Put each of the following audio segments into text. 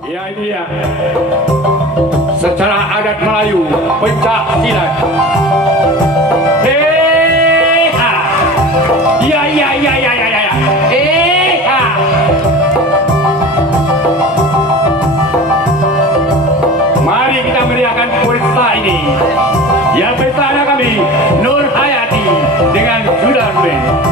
Ya ini dia. Secara adat Melayu, pencak silat. Hei ha. Ya ya ya ya ya ya. Hei ha. Mari kita meriahkan pesta ini. Yang bersama kami Nur Hayati dengan Sudan Band.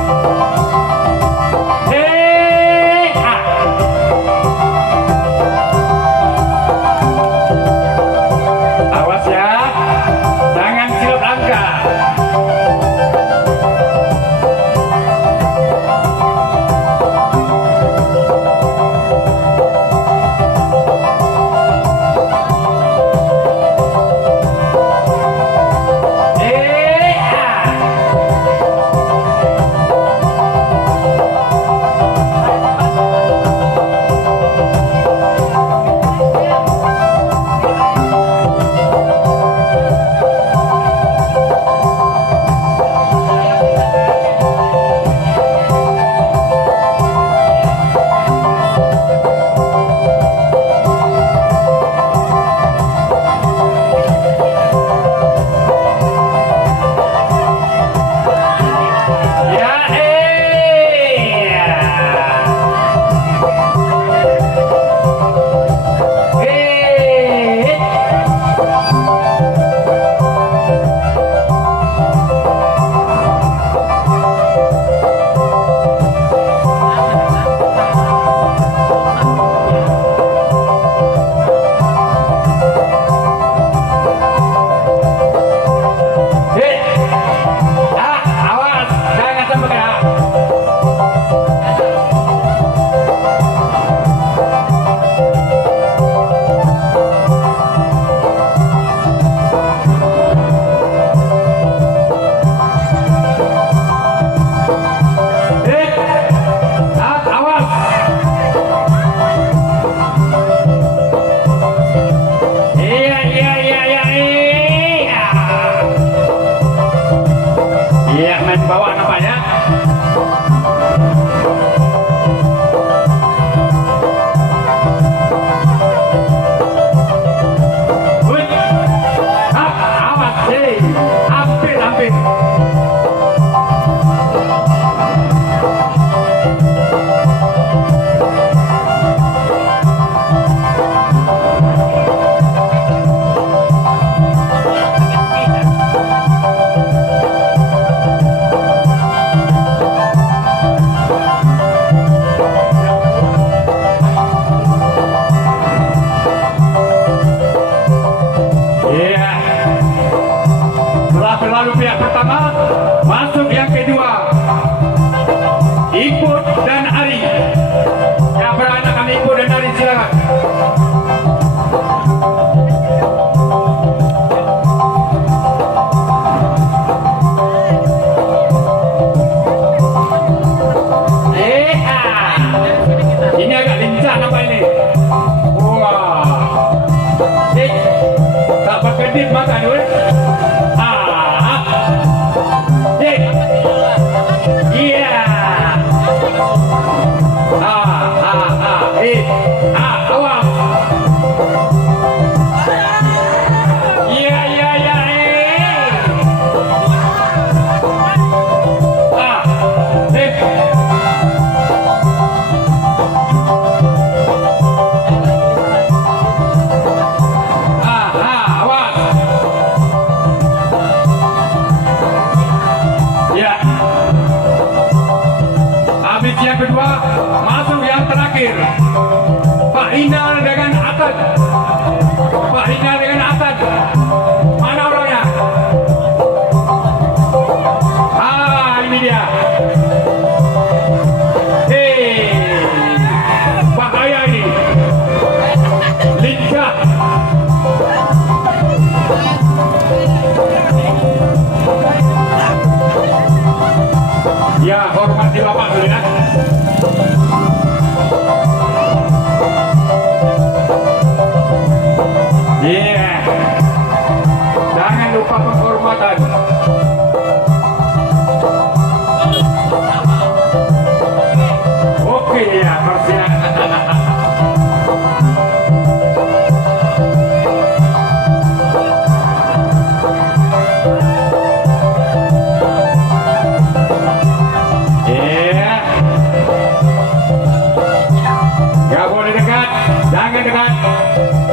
dekat, jangan dekat.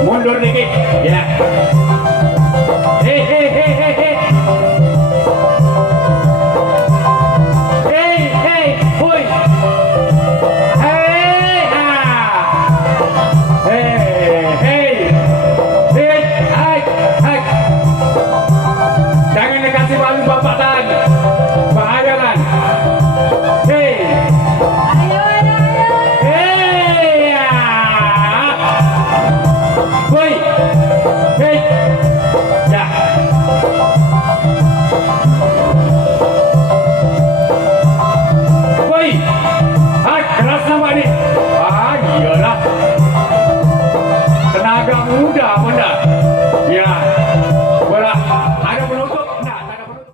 Mundur dikit, ya. Hei, hei, hei, hei, hei. Hei, hei, hui. Hei, ah. Hei, hei. Hei, hai, hai. Jangan dikasih malu bapak tan. Bahaya kan? Hei. Ayo, ayo, ayo. Hei, ah. Hui. Hei. Ya. Woi, keras nama nih. Iyalah. Tenaga muda, benar.